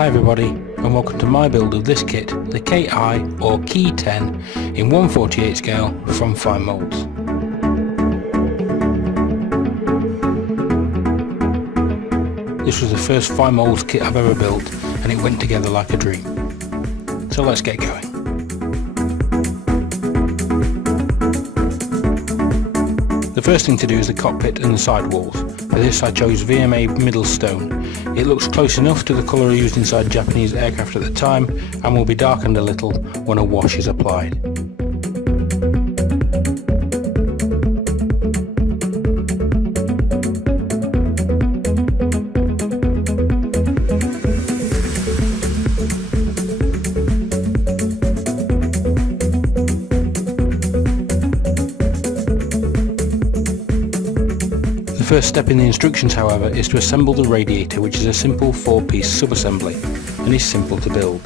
Hi everybody, and welcome to my build of this kit, the Ki or Ki-10 in 1/48 scale from Finemolds. This was the first Finemolds kit I've ever built, and it went together like a dream. So let's get going. The first thing to do is the cockpit and the sidewalls. For this I chose VMA middle stone. It looks close enough to the colour used inside Japanese aircraft at the time and will be darkened a little when a wash is applied. The first step in the instructions, however, is to assemble the radiator, which is a simple 4-piece sub-assembly and is simple to build.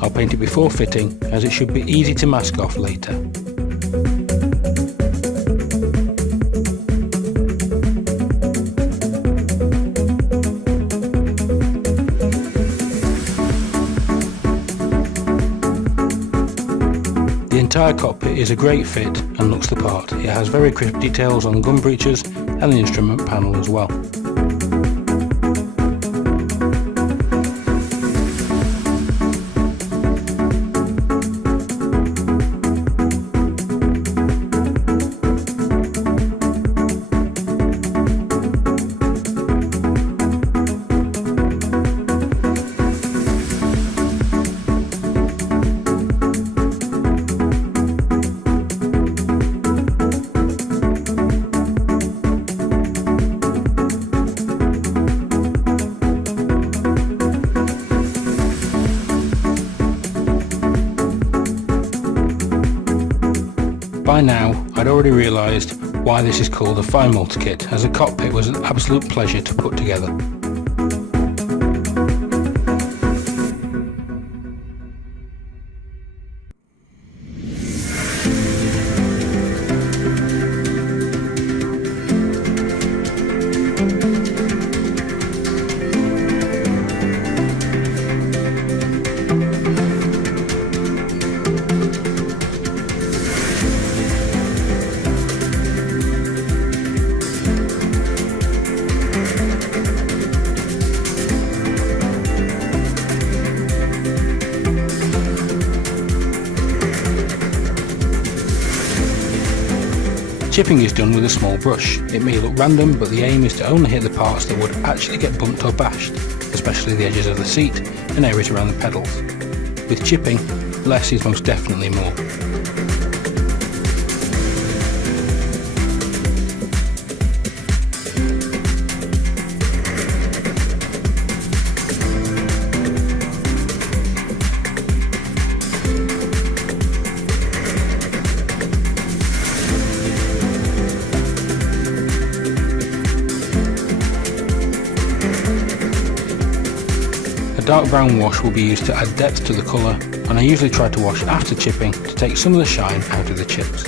I'll paint it before fitting, as it should be easy to mask off later. The entire cockpit is a great fit and looks the part. It has very crisp details on gun breeches and the instrument panel as well. By now, I'd already realised why this is called a Finemolds kit, as the cockpit was an absolute pleasure to put together. Chipping is done with a small brush. It may look random, but the aim is to only hit the parts that would actually get bumped or bashed, especially the edges of the seat and areas around the pedals. With chipping, less is most definitely more. A dark brown wash will be used to add depth to the colour, and I usually try to wash after chipping to take some of the shine out of the chips.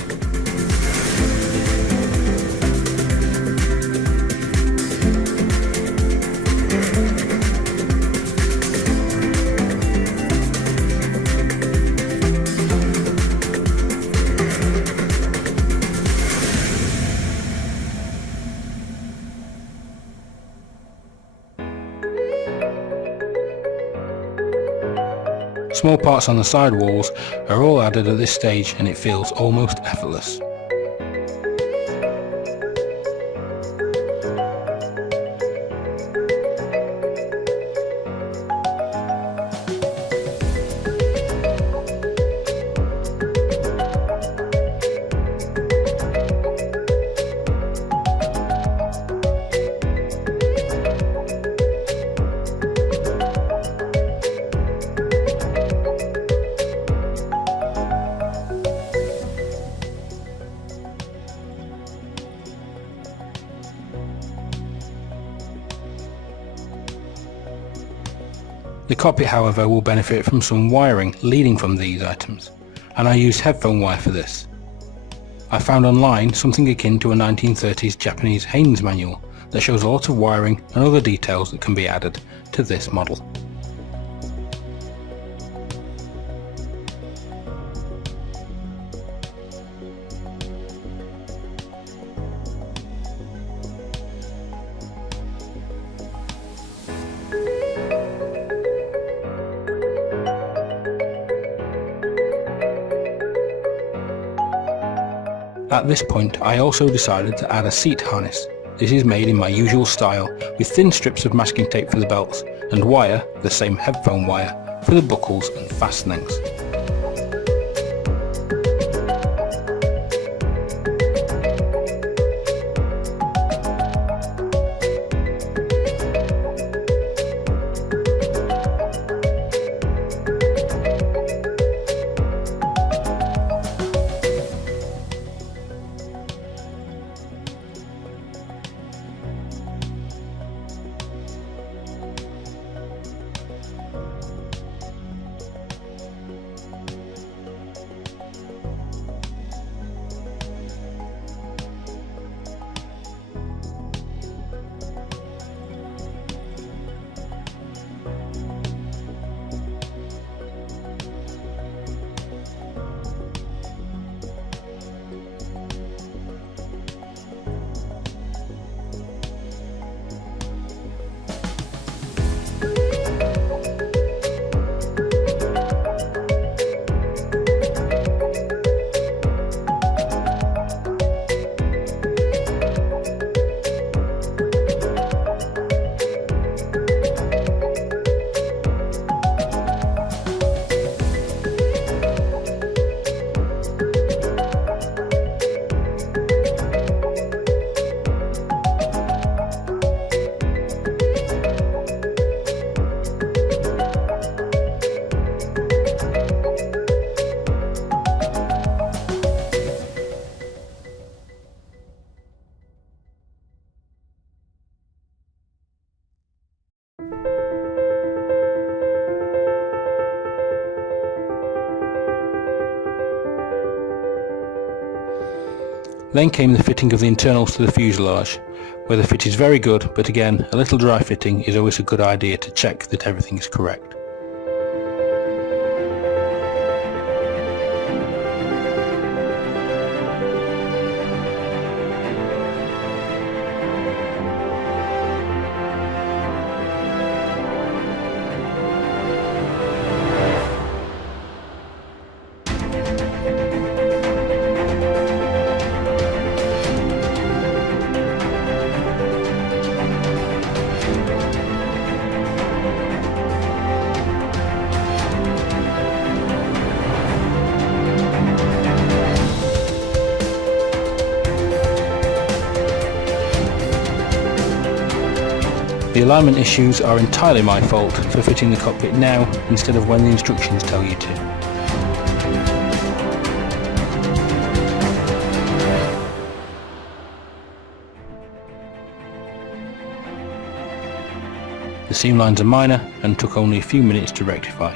Small parts on the side walls are all added at this stage, and it feels almost effortless. The cockpit, however, will benefit from some wiring leading from these items, and I used headphone wire for this. I found online something akin to a 1930s Japanese Haynes manual that shows a lot of wiring and other details that can be added to this model. At this point, I also decided to add a seat harness. This is made in my usual style, with thin strips of masking tape for the belts and wire, the same headphone wire, for the buckles and fastenings. Then came the fitting of the internals to the fuselage, where the fit is very good, but again, a little dry fitting is always a good idea to check that everything is correct. The alignment issues are entirely my fault for fitting the cockpit now instead of when the instructions tell you to. The seam lines are minor and took only a few minutes to rectify.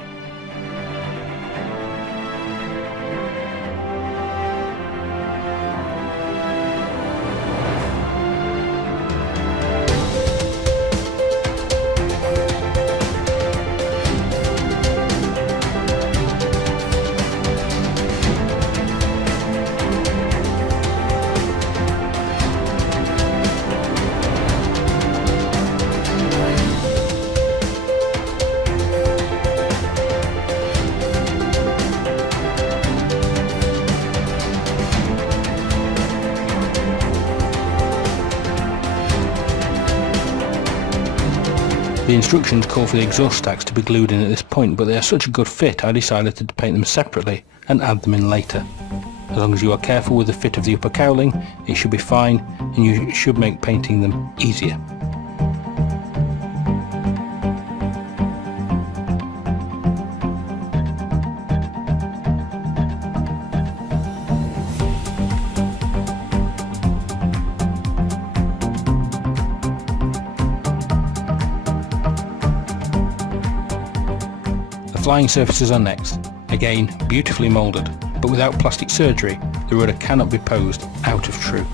The instructions call for the exhaust stacks to be glued in at this point, but they are such a good fit I decided to paint them separately and add them in later. As long as you are careful with the fit of the upper cowling, it should be fine and you should make painting them easier. flying surfaces are next, again beautifully moulded, but without plastic surgery the rudder cannot be posed out of true.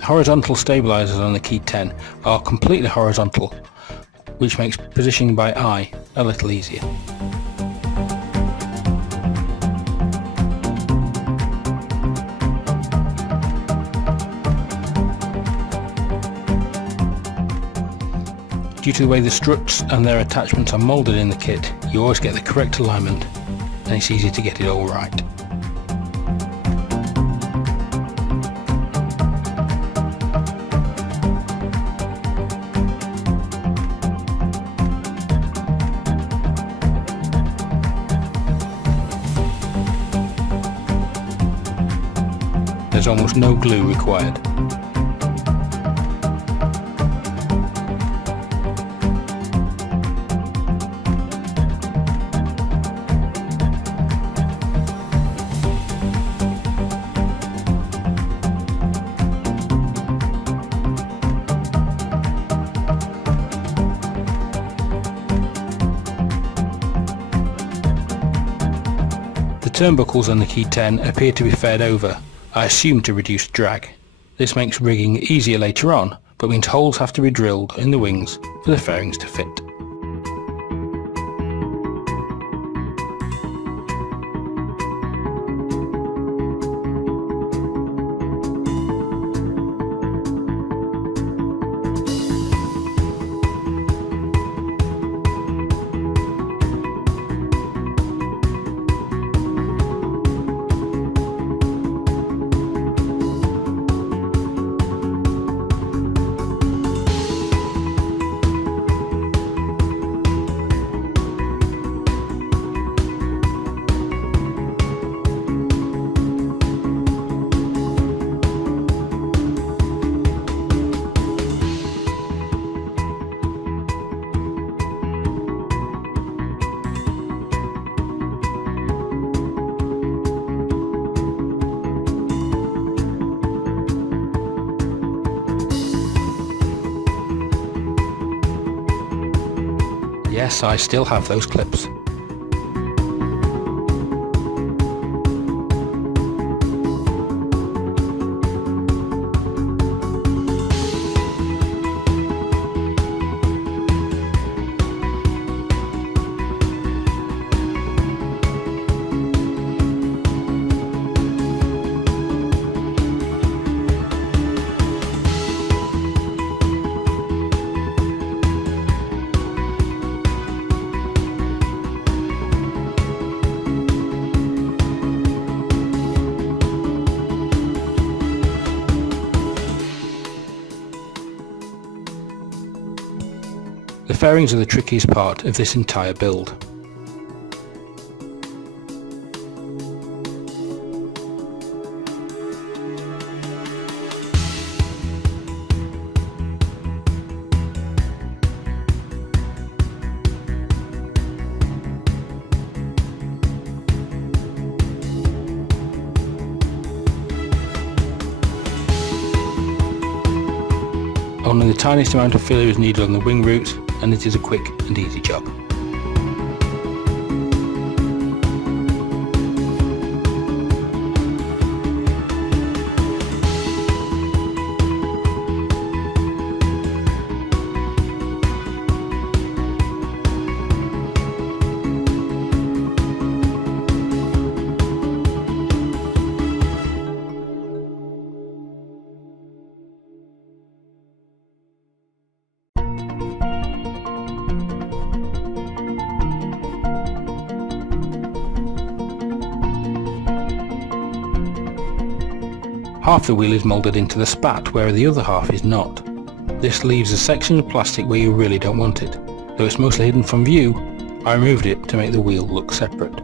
Horizontal stabilisers on the Ki-10 are completely horizontal, which makes positioning by eye a little easier. Due to the way the struts and their attachments are moulded in the kit, you always get the correct alignment and it's easy to get it all right. There's almost no glue required. The turnbuckles on the Ki-10 appear to be faired over, I assume to reduce drag. This makes rigging easier later on, but means holes have to be drilled in the wings for the fairings to fit. Yes, I still have those clips. The fairings are the trickiest part of this entire build. Only the tiniest amount of filler is needed on the wing roots, and it is a quick and easy job. Half the wheel is moulded into the spat where the other half is not. This leaves a section of plastic where you really don't want it. Though it's mostly hidden from view, I removed it to make the wheel look separate.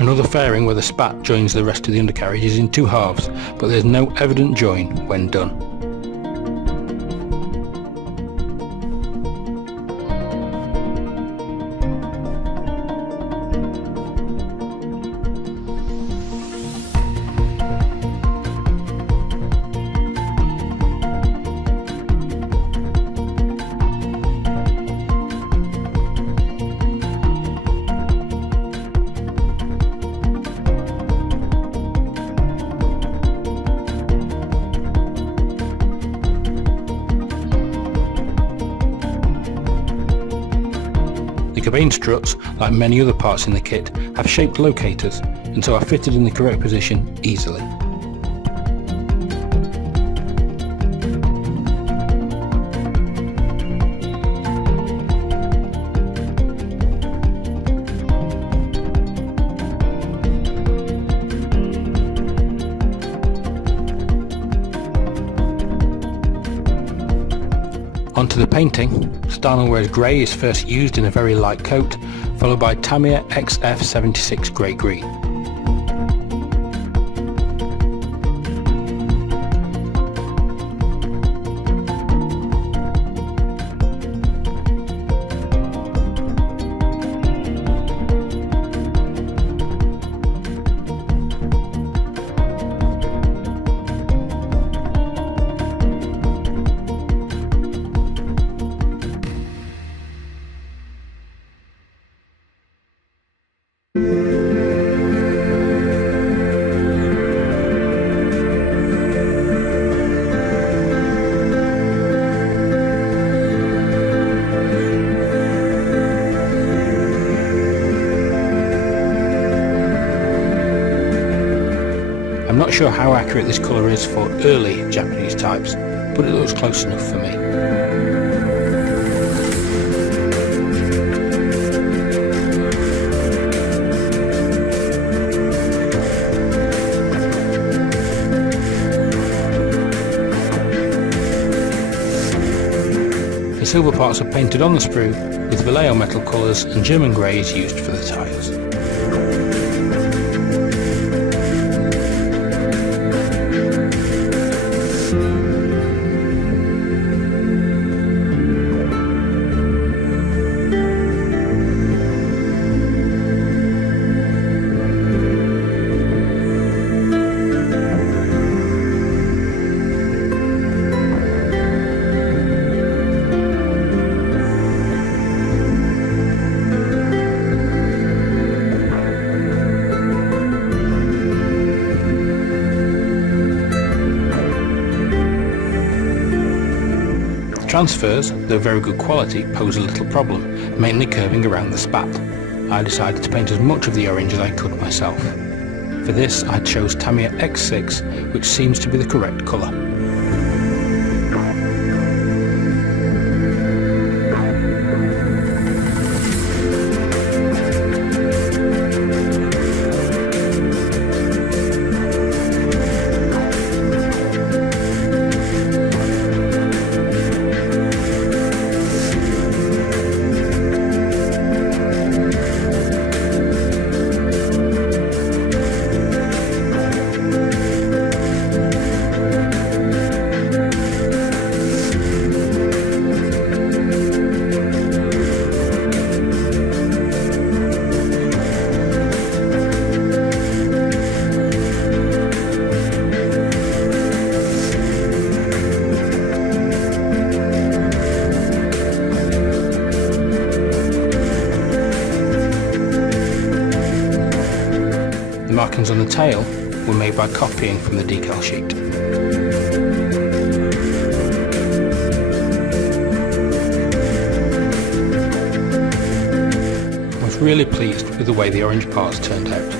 Another fairing where the spat joins the rest of the undercarriage is in two halves, but there's no evident join when done. The cabane struts, like many other parts in the kit, have shaped locators and so are fitted in the correct position easily. Onto the painting. Starnelware's grey is first used in a very light coat, followed by Tamiya XF76 Grey Green. I'm not sure how accurate this colour is for early Japanese types, but it looks close enough for me. The silver parts are painted on the sprue with Vallejo metal colours and German greys used for the tyres. Transfers, though very good quality, pose a little problem, mainly curving around the spat. I decided to paint as much of the orange as I could myself. For this I chose Tamiya X6, which seems to be the correct colour. markings on the tail were made by copying from the decal sheet. I was really pleased with the way the orange parts turned out.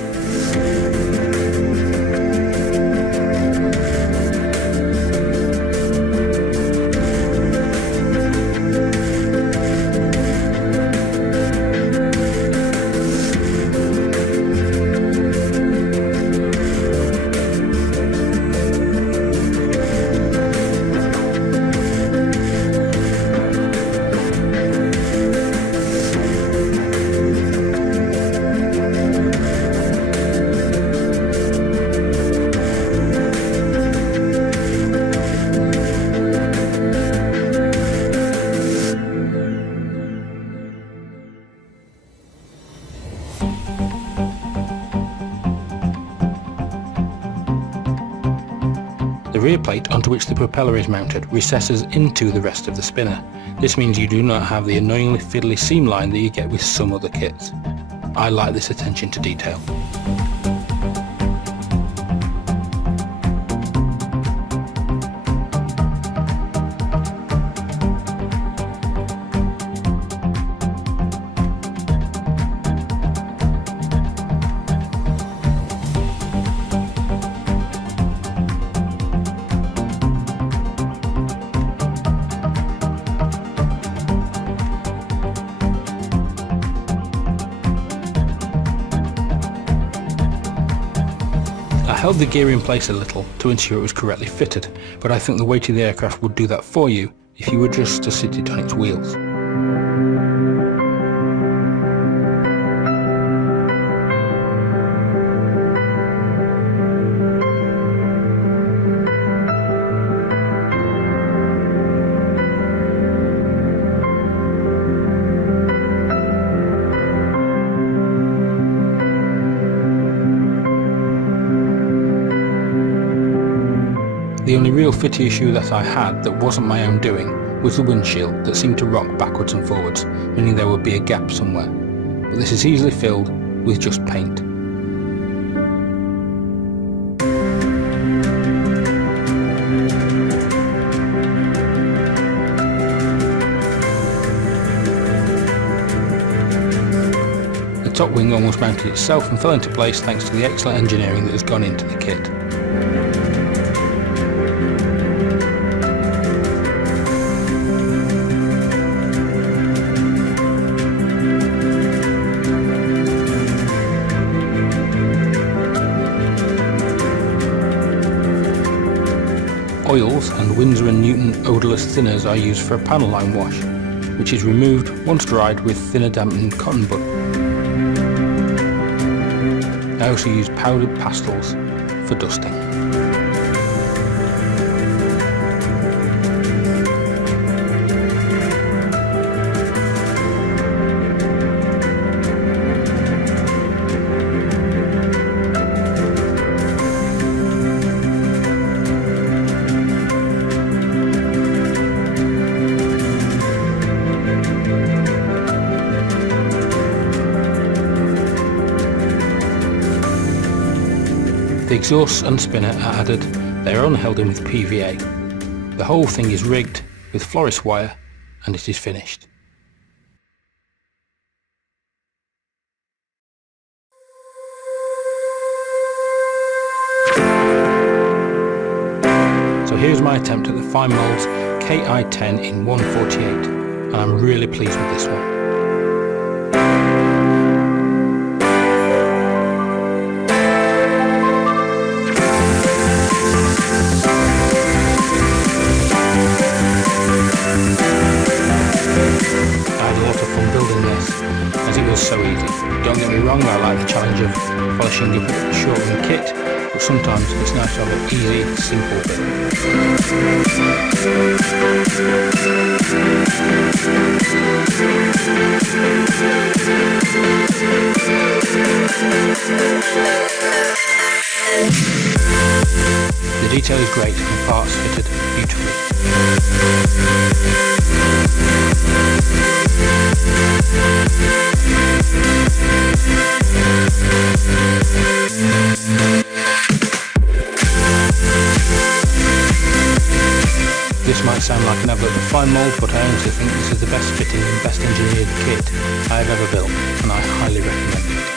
The rear plate onto which the propeller is mounted recesses into the rest of the spinner. This means you do not have the annoyingly fiddly seam line that you get with some other kits. I like this attention to detail. I held the gear in place a little to ensure it was correctly fitted, but I think the weight of the aircraft would do that for you if you were just to sit it on its wheels. The only real fit issue that I had that wasn't my own doing was the windshield that seemed to rock backwards and forwards, meaning there would be a gap somewhere. But this is easily filled with just paint. The top wing almost mounted itself and fell into place thanks to the excellent engineering that has gone into the kit. Oils and Winsor & Newton odourless thinners are used for a panel line wash, which is removed once dried with thinner dampened cotton bud. I also use powdered pastels for dusting. The exhausts and spinner are added, they are only held in with PVA. The whole thing is rigged with florist wire and it is finished. So here's my attempt at the Finemolds Ki-10 in 1/48, and I'm really pleased with this one. So easy. Don't get me wrong, I like the challenge of polishing up a shortened kit, but sometimes it's nice to have an easy, simple bit. The detail is great and the parts fitted beautifully. sound like an advert for Finemolds, but I honestly think this is the best fitting and best engineered kit I have ever built, and I highly recommend it.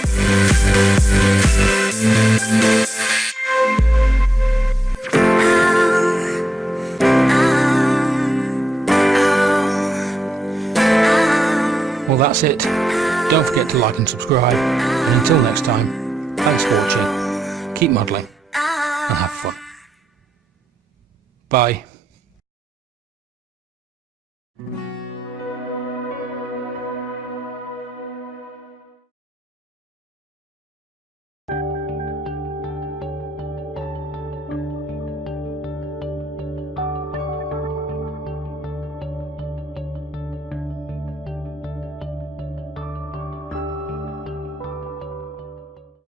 Well, that's it. Don't forget to like and subscribe, and until next time, thanks for watching, keep modelling, and have fun. Bye.